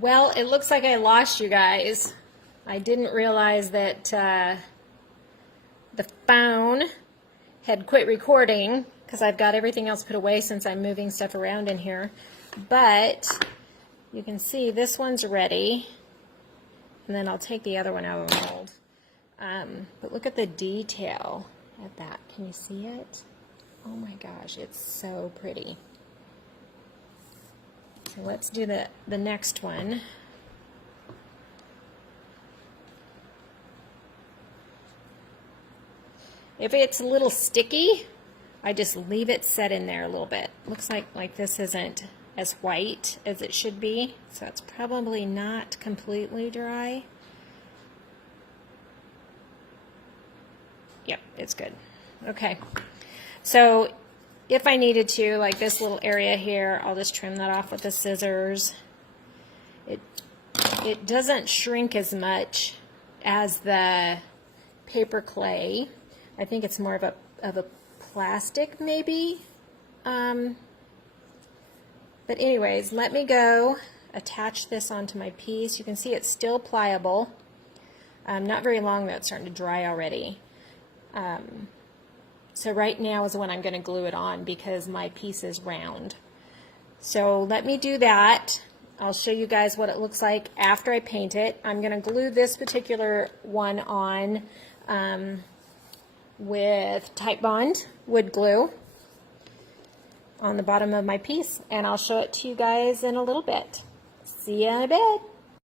Well, it looks like I lost you guys. I didn't realize that the phone had quit recording because I've got everything else put away since I'm moving stuff around in here. But you can see this one's ready. And then I'll take the other one out of the mold. But look at the detail at that. Can you see it? Oh my gosh, it's so pretty. So let's do the next one. If it's a little sticky, I just leave it set in there a little bit. Looks like this isn't as white as it should be, so it's probably not completely dry. Yep, it's good. Okay, so if I needed to, like this little area here, I'll just trim that off with the scissors. It doesn't shrink as much as the paper clay. I think it's more of a plastic maybe. But anyways, let me go attach this onto my piece. You can see it's still pliable. Not very long though, it's starting to dry already. So right now is when I'm going to glue it on because my piece is round. So let me do that. I'll show you guys what it looks like after I paint it. I'm going to glue this particular one on with Titebond wood glue on the bottom of my piece, and I'll show it to you guys in a little bit. See you in a bit.